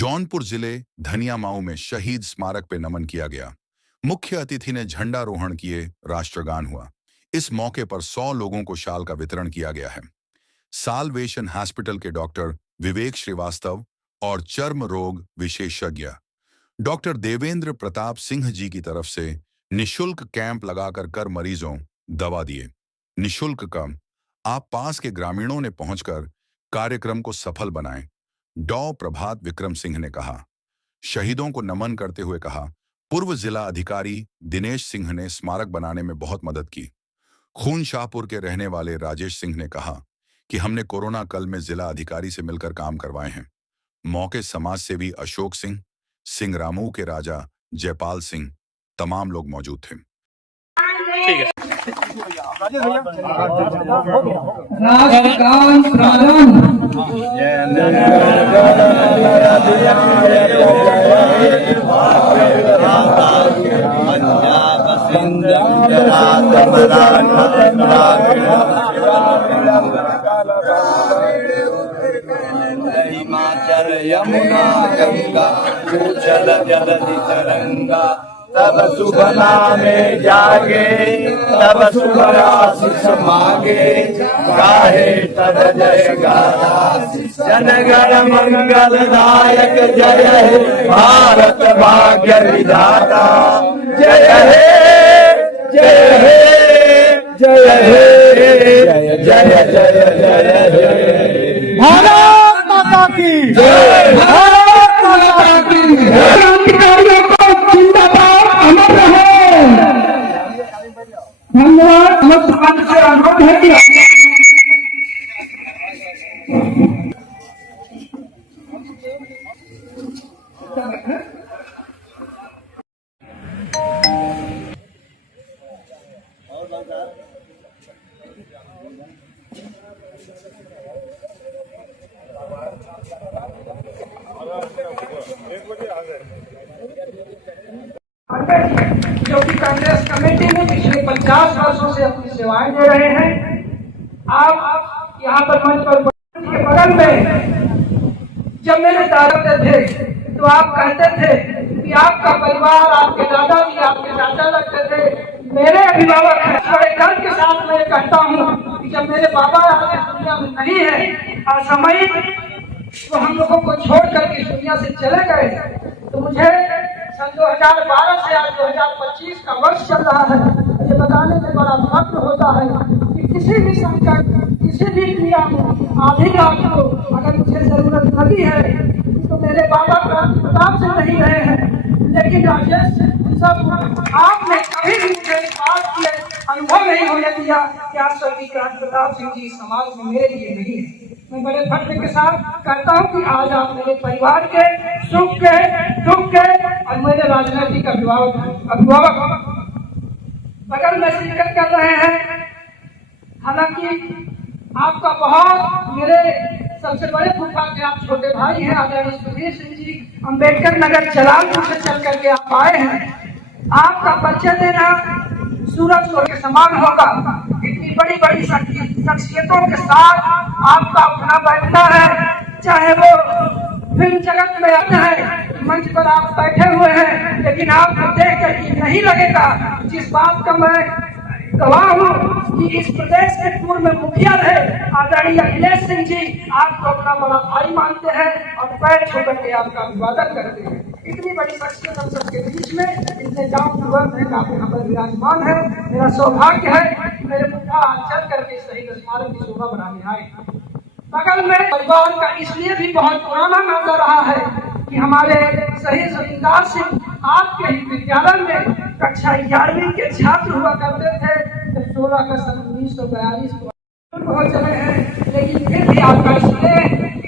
जौनपुर जिले धनियामाऊ में शहीद स्मारक पे नमन किया गया। मुख्य अतिथि ने झंडारोहण किए, राष्ट्रगान हुआ। इस मौके पर 100 लोगों को शाल का वितरण किया गया है। साल्वेशन हॉस्पिटल के डॉक्टर विवेक श्रीवास्तव और चर्म रोग विशेषज्ञ डॉक्टर देवेंद्र प्रताप सिंह जी की तरफ से निशुल्क कैंप लगाकर कर मरीजों दवा दिए। निशुल्क कम, आप पास के ग्रामीणों ने पहुंचकर कार्यक्रम को सफल बनाएं। डॉ प्रभात विक्रम सिंह ने कहा। शहीदों को नमन करते हुए कहा, पूर्व जिला अधिकारी दिनेश सिंह ने स्मारक बनाने में बहुत मदद की। खून शाहपुर के रहने वाले राजेश सिंह ने कहा कि हमने कोरोना काल में जिला अधिकारी से मिलकर काम करवाए हैं। मौके समाज सेवी अशोक सिंह, सिंह रामू के राजा जयपाल सिंह, तमाम लोग मौजूद थे। राष्ट्रगान प्रारंभ। हिमाचल यमुना गंगा उछल जलधि तरंगा तब शुभ नामे जागे तब शुभ आशीष मांगे गाहे तब जय गाथा जनगण मंगल दायक जय हे भारत भाग्य विधाता जय हे जय हे जय हे जय जय जय जय भारत माता की जय, भारत माता की जय। क्रांतिकारियों को जिंदाबाद, अमर रहे। धन्यवाद। मुख्यमंत्री से अनुरोध है कि जो कि कांग्रेस कमेटी में पिछले 50 वर्षों से अपनी सेवाएं दे रहे हैं। आप यहाँ पर मंच पर के बगल में जब मेरे दादा थे तो आप कहते थे कि आपका परिवार, आपके दादाजी, आपके चाचा लगते थे, मेरे अभिभावक हैं। बड़े गर्व के साथ मैं कहता हूँ कि जब मेरे बाबा आज दुनिया में नहीं है, असामयिक तो हम लोगों को छोड़ करके दुनिया से चले गए, तो मुझे सन 2012 से आज 2025 का वर्ष चल रहा है, ये बताने में बड़ा फख्र होता है कि किसी भी संकट, किसी भी क्रिया में आधी रात को अगर मुझे जरूरत लगी है तो मेरे बाबा क्रांति प्रताप से नहीं रहे हैं, लेकिन राजेश सब आपने कभी भी मुझे इस बात की अनुभव नहीं होने दिया कि आप स्वर्गीय क्रांति प्रताप सिंह जी समाज में मेरे लिए नहीं है। मैं बड़े फख्र के साथ कहता हूँ कि आज आप मेरे परिवार के सुख के, दुख के और मेरे राजनीतिक अभिभावक बगल में शिरकत कर रहे हैं। हालांकि आपका बहुत, मेरे सबसे बड़े फूफा के आप छोटे भाई हैं आदरणीय सुधीर सिंह जी, अम्बेडकर नगर जलालपुर से चल करके आप आए हैं। आपका परिचय देना सूरज को के समान होगा। इतनी बड़ी बड़ी शख्सियतों के साथ आपका अपना बैठना है, चाहे वो फिल्म जगत में आते हैं, मंच पर आप बैठे हुए हैं, लेकिन आपको देख कर ये नहीं लगेगा। जिस बात का मैं गवाह हूँ कि इस प्रदेश के पूर्व में मुखिया रहे आदरणीय अखिलेश सिंह जी आपको अपना बड़ा भाई मानते हैं और पैर छू करके आपका अभिवादन करते हैं। इतनी बड़ी शख्सियत हम सबके बीच में इतने जामवंत हैं, आप यहाँ पर विराजमान है। मेरा सौभाग्य है कि मेरे पिता चल करके शहीद स्मारक की शोभा बढ़ाने आए। बगल में परिवार का इसलिए भी बहुत पुराना नाता रहा है कि हमारे शहीद जमींदार सिंह आपके ही विद्यालय में कक्षा 11वीं के छात्र हुआ करते थे। 16 अगस्त 1942 को पहुंच रहे हैं, लेकिन फिर भी आपका इसलिए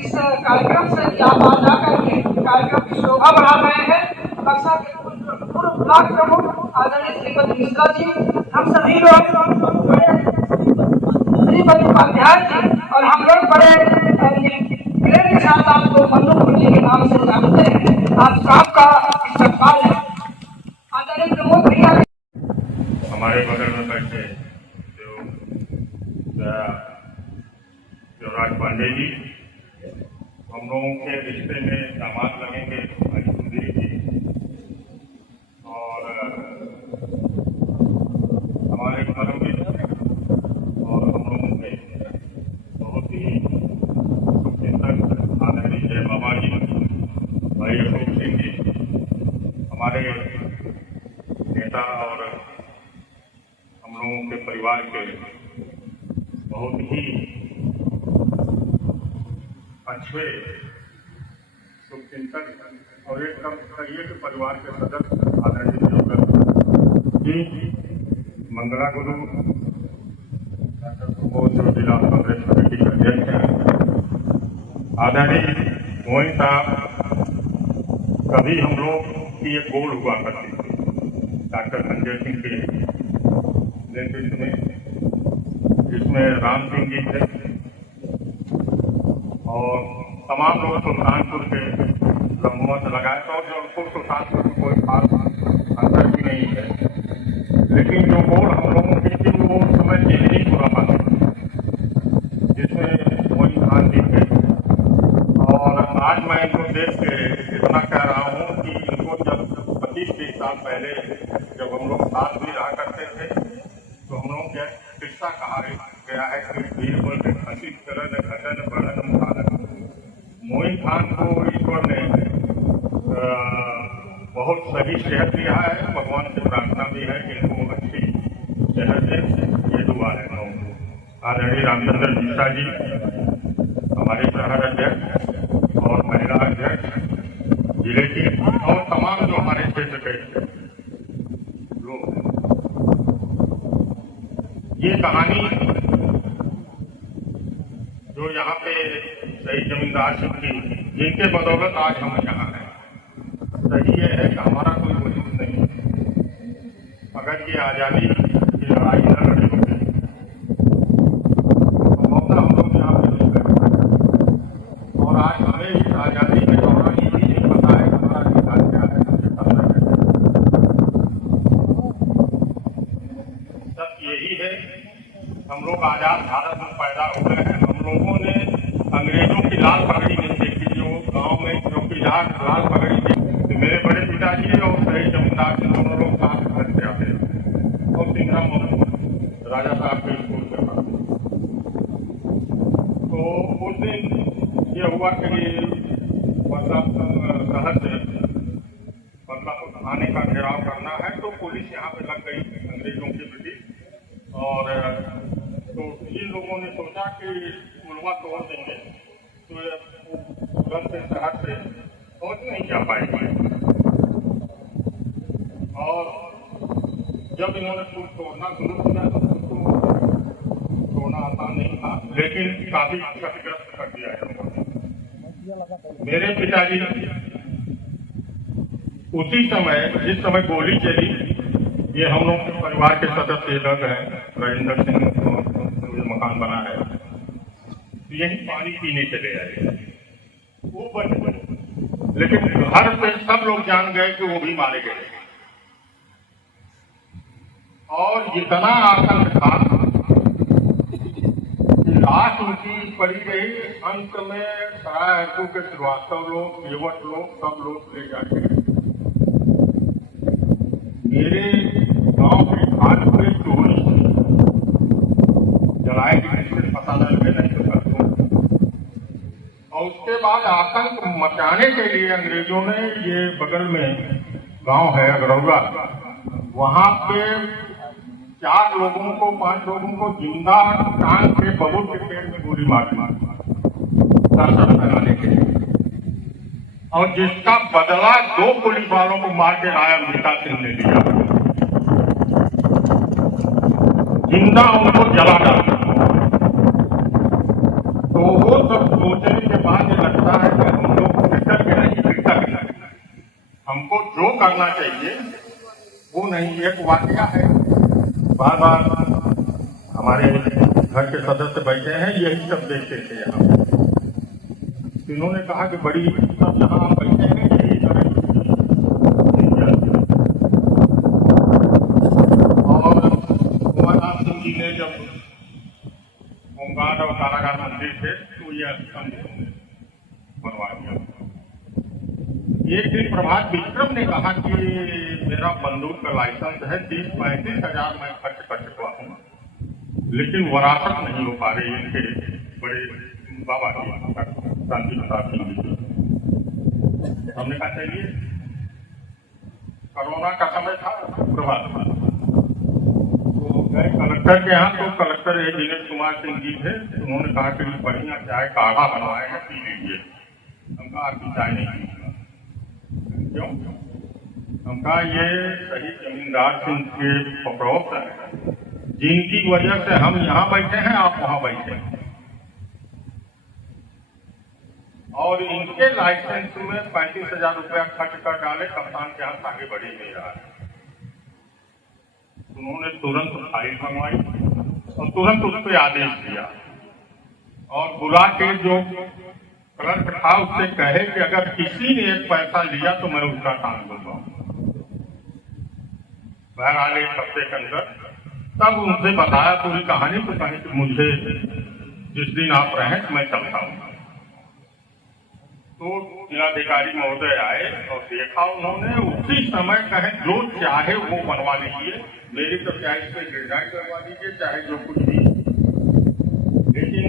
इस कार्यक्रम से आप आज आकर के कार्यक्रम की शोभा बढ़ा रहे हैं। बक्सा के पूर्व ब्लॉक प्रमुख आदरणीय श्रीपति मिश्रा जी, हम सभी लोग श्रीपति उपाध्याय जी और हम लोग बड़े प्रेम के साथ आपको मनु जी के नाम से जानते हैं। आप सबका इस्तेमाल है। आदरणीय प्रमोद भैया हमारे बगल में बैठे देवराज पांडे जी, हम लोगों के रिश्ते में दामाद लगेंगे। परिवार के बहुत ही अच्छे शुभचिंतक और एक कम कहिए कि परिवार के सदस्य आदरणीय जी मंगला गुरु डॉक्टर प्रमोद जो जिला कांग्रेस कमेटी के अध्यक्ष हैं, आदरणीय मोइन साहब, कभी हम लोग की एक गोल हुआ करती थी डॉक्टर संजय सिंह के नेतृत्व में, जिसमें राम सिंह जी थे और तमाम लोग सुल्तानपुर के लंबुमत लगाए तो जौनपुर सुल्तानपुर में कोई खास अंतर भी नहीं है, लेकिन जो गोल हम लोगों की थी वो समय से ही पूरा बना, जिसमें मोइन खान जी थे। और आज मैं इनको देख के इतना कह रहा हूँ कि इनको जब 25-30 साल पहले जब हम लोग साथ भी रहा करते थे तो हम लोग क्या किस्सा कहा गया है कि वीर बोल के हंसी तरह न घटन बढ़न मुखारन। मोइन खान को ईश्वर ने बहुत सही सेहत दिया है, भगवान से प्रार्थना भी है कि इनको अच्छी सेहत दे, ये दुआ है। आदरणीय रामचंद्र मिश्रा जी हमारे शहर अध्यक्ष और महिला अध्यक्ष जिले की और तमाम जो हमारे क्षेत्र के लोग, ये कहानी जो यहाँ पे शहीद जमींदार सिंह की, जिनके बदौलत आज हम यहाँ हैं, सही ये है कि हमारा कोई वजूद नहीं है। अगर ये आज़ादी की लड़ाई न लड़ी होती तो मौका हम लोग यहाँ पे नहीं करते। और आज हमें इस आज़ादी के दौरान ये भी नहीं पता है हमारा अधिकार क्या है, सब यही है। हम लोग आजाद भारत में पैदा हुए हैं, हम लोगों ने अंग्रेजों की लाल पगड़ी नहीं देखी, जो गांव में जो की लाल पगड़ी देखी। मेरे बड़े पिताजी और शहीद जमींदार सिंह दोनों लोग साथ घर से आते थे और सिंघरा राजा साहब के स्कूल से पढ़ते। तो उस दिन ये हुआ कि मतलब शहर से मतलब थाने का घेराव करना है, तो पुलिस यहाँ पे लग गई अंग्रेजों की ब्रिटिश। और तो इन लोगों ने सोचा कि पुलवा तोड़ देंगे तो घर से शहर से पहुंच नहीं जा पाएंगे। और जब इन्होंने पुल तोड़ना शुरू किया तो तोड़ना आसान नहीं था, लेकिन काफी क्षतिग्रस्त कर दिया है। मेरे पिताजी उसी समय जिस समय गोली चली, ये हम लोग के परिवार के सदस्य लोग हैं, राजेंद्र सिंह जो मकान बना है, यही पानी पीने चले आए, वो बच, लेकिन घर पे सब लोग जान गए कि वो भी मारे गए। और इतना आतंक था कि लाश उनकी पड़ी रही। अंत में सरायपुर के श्रीवास्तव लोग, युवक लोग, सब लोग ले जाके मेरे गांव के घाट पे चोरी जलाए गए, पता न लगे नहीं तो कर दो। और उसके बाद आतंक मचाने के लिए अंग्रेजों ने ये बगल में गांव है अगरौला, वहां पे 4 लोगों को 5 लोगों को जिंदा टांग के बबूल के पेड़ में गोली मार दर्शन कराने के लिए। और जिसका बदला 2 पुलिस वालों को मार के राय अमृता सिंह ने लिया, जिंदा उनको जला डाला। तो वो सब सोचने के बाद ये लगता है कि हम लोग फिक्र के नहीं, फिक्र के नहीं, हमको जो करना चाहिए वो नहीं। एक वाकया है, बार बार हमारे घर के सदस्य बैठे हैं, यही सब देखते थे यहाँ। इन्होंने कहा कि बड़ी सब यहाँ बैठे हैं, यही तरह और कुमारनाथ सिंह जी ने जब होमगार्ड और कारागार मंत्री थे तो ये स्तंभ बनवा दिया। एक दिन प्रभात विक्रम ने कहा कि मेरा बंदूक का लाइसेंस है, 30-35 हजार मैं खर्च कर चुका हूँ, लेकिन वरासत नहीं हो पा रही इनके बड़े बाबा की शांति प्रसाद सिंह जी। हमने कहा चाहिए, कोरोना का समय था, प्रभात था, तो गए कलेक्टर के यहाँ, तो कलेक्टर ये दिनेश कुमार सिंह जी थे, तो उन्होंने कहा कि बढ़िया चाय काढ़ा बनवाएंगे, पी लीजिए। हम कहा आपकी चाय नहीं पीऊंगा। क्यों? हम कहा ये शहीद जमींदार सिंह के पड़ोस है, जिनकी वजह से हम यहाँ बैठे हैं, आप वहां बैठे हैं, और इनके लाइसेंस में 35,000 रुपया खर्च कर डाले, कप्तान के हाथ आगे बढ़ ही नहीं रहा है। उन्होंने तुरंत फाइल मंगवाई और तुरंत उस पर आदेश दिया और बुला के जो क्लर्क था उससे कहे कि अगर किसी ने एक पैसा लिया तो मैं उसका काम दूंगा। बहरहाल एक हफ्ते के अंदर तब उनसे बताया पूरी कहानी, तो कहे कि मुझे जिस दिन आप रहें मैं चलता हूँ। तो जिलाधिकारी महोदय आए और देखा उन्होंने, उसी समय कहे जो चाहे वो बनवा लीजिए, मेरी तो चाहे इस पर डिजाइन करवा दीजिए, चाहे जो कुछ भी। लेकिन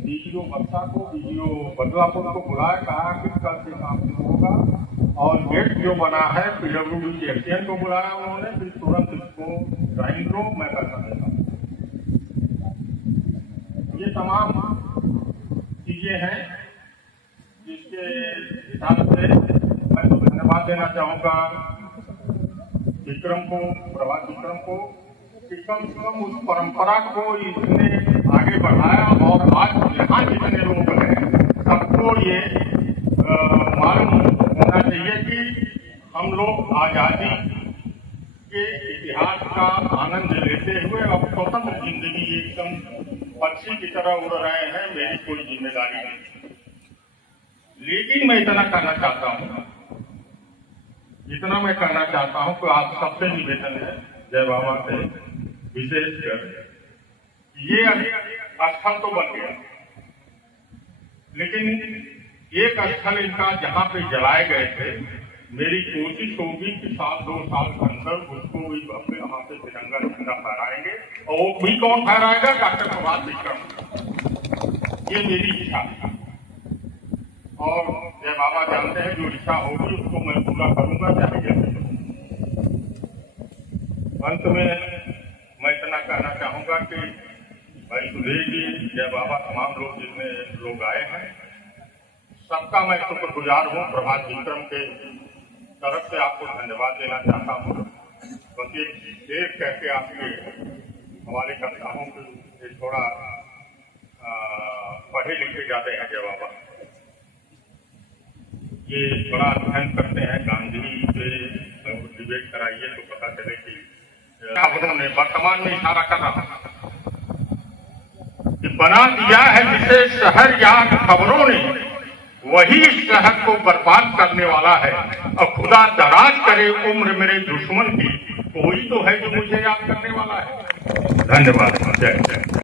डीजीओ बक्सा को, डीजीओ बदलापुर को बुलाया, कहा कि कल से काम शुरू होगा, और गेट जो बना है पीडब्ल्यूडी एक्शन को बुलाया उन्होंने, फिर तुरंत इसको ड्राइंग लो, मैं कर सकता। ये तमाम चीजें हैं जिसके हिसाब से मैं तो धन्यवाद देना चाहूंगा विक्रम को, प्रभात विक्रम को, कि कम से कम उस परंपरा को इसने आगे बढ़ाया, और आज यहाँ जितने लोग हैं सबको ये मालूम होना चाहिए कि हम लोग आजादी के इतिहास का आनंद लेते हुए अब स्वतंत्र जिंदगी एकदम पक्षी की तरह उड़ रहे हैं। मेरी कोई जिम्मेदारी नहीं, लेकिन मैं इतना कहना चाहता हूँ, कि आप सबसे निवेदन है जय बाबा से, विशेषकर ये स्थल तो बन गया, लेकिन एक स्थल इनका जहाँ पे जलाए गए थे, मेरी कोशिश होगी कि 1-2 साल के अंदर उसको भी अपने वहां से तिरंगा झंडा फहराएंगे, और वो भी कौन फहराएगा? डॉक्टर प्रभात विक्रम। ये मेरी इच्छा है, और जय बाबा जानते हैं जो इच्छा होगी उसको मैं पूरा करूंगा, चाहे जैसे। अंत में मैं इतना कहना चाहूंगा कि भाई सुधीर जी, जय बाबा, तमाम लोग जितने लोग आए हैं, सबका मैं शुक्रगुजार हूँ। प्रभात विक्रम के तरफ से आपको धन्यवाद देना चाहता हूँ। बस एक देर कहते आपके हवाले करता हूँ कि ये थोड़ा पढ़े लिखे जाते हैं जय बाबा, ये बड़ा अध्ययन करते हैं, गांधी पे डिबेट कराइए तो पता चले कि खबरों ने वर्तमान में इशारा कर रहा कि बना दिया है जिसे शहर या खबरों ने, वही इस शहर को बर्बाद करने वाला है, और खुदा दराज करे उम्र मेरे दुश्मन की, कोई तो है जो मुझे याद करने वाला है। धन्यवाद। जय जय।